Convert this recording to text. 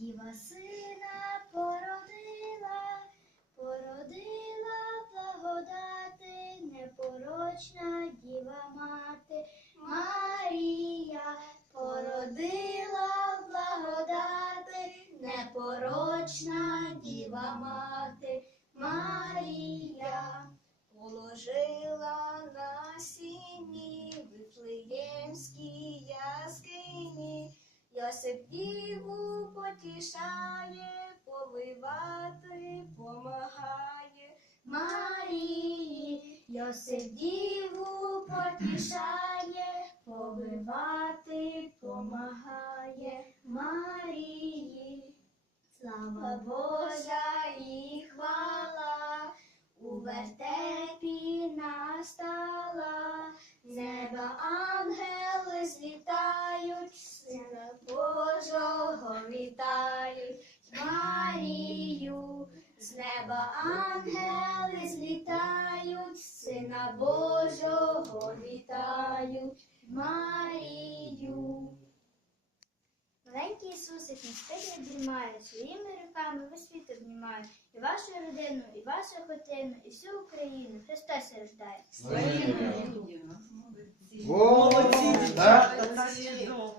Діва сина породила, породила благодати, непорочна діва мати, Марія породила благодати, непорочна діва мати, Йосип діву потішає, повивати помагає. Марії, Йосип діву потішає, побивати помагає Марії. Слава Божа і хвала, у вертепі настала, вітають Марію. З неба ангели злітають, Сина Божого вітають Марію. Маленький Ісусик не спить не дрімає, своїми руками весь світ обнімає, і вашу родину, і вашу хотину, і всю Україну. Христос рождає. Молодці,